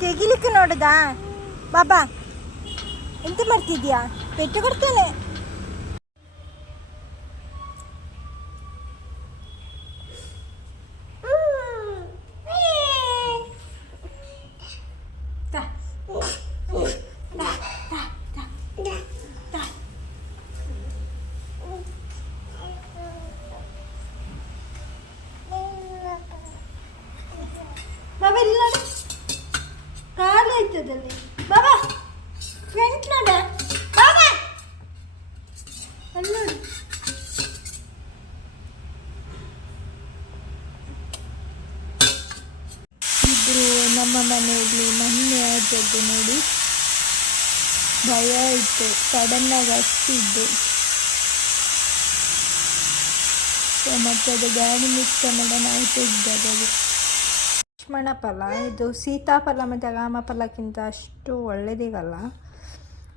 ತೆಗಿಲಿಕ್ಕೆ ನೋಡುದಾ? ಬಾಬಾ ಎಂತ ಮಾಡ್ತಿದ್ಯಾ? ಪೆಟ್ಟು ಕೊಡ್ತೇನೆ. ಆಯ್ತದಲ್ಲಿ. ಬಾಬಾ ಫ್ರೆಂಟ್ ನೋಡ. ಬಾಬಾ. ಅಲ್ಲಿ ನೋಡು. ನಮ್ಮ ಮನೆಯಲ್ಲಿ ಮೊನ್ನೆ ಆದದ್ದು ನೋಡಿ ಭಯ ಇತ್ತು ಸಡನ್ ಆಗಿ ಹಚ್ಚಿದ್ದು. ಮತ್ತೆ ಅದು ಗಾಡಿ ಮಿಕ್ಸ್ ಮೇಲೆ ನಾವು ತೆಗ್ದದ್ದು ಲಕ್ಷ್ಮಣ ಫಲ ಇದು ಸೀತಾಫಲ ಮತ್ತು ರಾಮಫಲಕ್ಕಿಂತ ಅಷ್ಟು ಒಳ್ಳೆಯದಿಗಲ್ಲ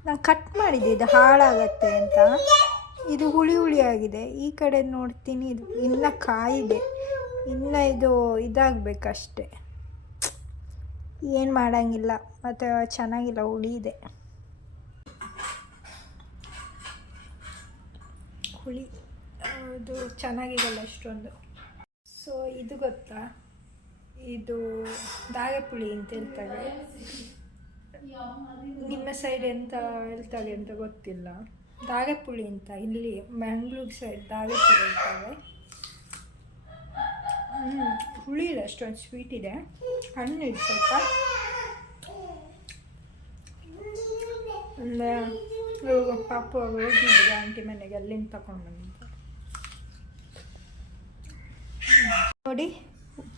ನಾನು ಕಟ್ ಮಾಡಿದ್ದೆ ಇದು ಹಾಳಾಗತ್ತೆ ಅಂತ. ಇದು ಹುಳಿ ಹುಳಿ ಆಗಿದೆ ಈ ಕಡೆ ನೋಡ್ತೀನಿ, ಇದು ಇನ್ನು ಕಾಯಿದೆ. ಇನ್ನು ಇದು ಇದಾಗಬೇಕಷ್ಟೆ. ಏನು ಮಾಡೋಂಗಿಲ್ಲ. ಮತ್ತು ಚೆನ್ನಾಗಿಲ್ಲ ಹುಳಿ ಇದೆ ಹುಳಿ, ಅದು ಚೆನ್ನಾಗಿರಲ್ಲ ಅಷ್ಟೊಂದು. ಸೊ ಇದು ಗೊತ್ತಾ? ಇದು ದಾಗಪುಳಿ ಅಂತ ಹೇಳ್ತಾರೆ. ನಿಮ್ಮ ಸೈಡ್ ಎಂತ ಹೇಳ್ತಾರೆ ಅಂತ ಗೊತ್ತಿಲ್ಲ. ದಾಗಪುಳಿ ಅಂತ, ಇಲ್ಲಿ ಮ್ಯಾಂಗ್ಳೂರ್ ಸೈಡ್ ದಾಗಪುಳಿ ಹೇಳ್ತಾರೆ. ಹ್ಞೂ ಹುಳಿ ಇಲ್ಲ ಅಷ್ಟೊಂದು ಸ್ವೀಟ್ ಇದೆ. ಹಣ್ಣು ಇದೆ ಸ್ವಲ್ಪ. ಅಂದರೆ ಪಾಪು ಅವ್ರು ಆಂಟಿ ಮನೆಗೆ, ಅಲ್ಲಿಂದ ತಗೊಂಡು ನೋಡಿ.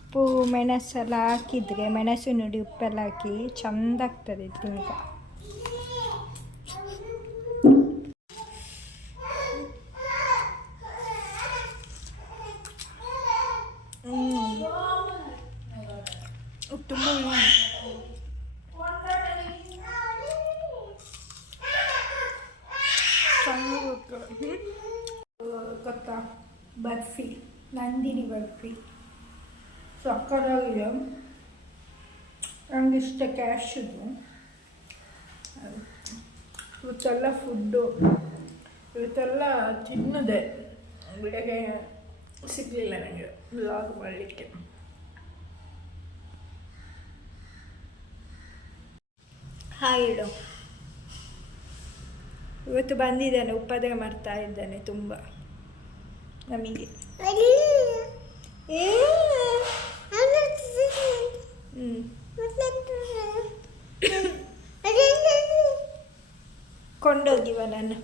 ಉಪ್ಪು ಮೆಣಸೆಲ್ಲ ಹಾಕಿದರೆ ಮೆಣಸು ನುಡಿ ಉಪ್ಪೆಲ್ಲ ಹಾಕಿ ಚಂದ ಆಗ್ತದೆ ತಿಂಗ ತುಂಬ ಗೊತ್ತಾ? ಬರ್ಫಿ, ನಂದಿನಿ ಬರ್ಫಿ. ಸಕ್ಕತ್ತಾಗಿದೆ ನನಗಿಷ್ಟ ಕ್ಯಾಶದು ಇವತ್ತೆಲ್ಲ ಫುಡ್ಡು ಇವತ್ತೆಲ್ಲ ತಿನ್ನದೆ. ಬೆಳಗ್ಗೆ ಸಿಗಲಿಲ್ಲ ನನಗೆ ಬ್ಲಾಗ್ ಮಾಡಲಿಕ್ಕೆ. ಹಾಯ್ ಹೇಳು ಇವತ್ತು ಬಂದಿದ್ದಾನೆ ಉಪದ್ರ ಮಾಡ್ತಾ ಇದ್ದಾನೆ ತುಂಬ. ನಮಗೆ ಏ ಹ್ಞೂ ಕೊಂಡೋಗಿವ ನಾನು.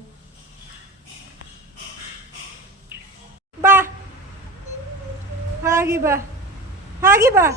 ಬಾ. ಹಾಗೆ ಬಾ. ಹಾಗೆ ಬಾ.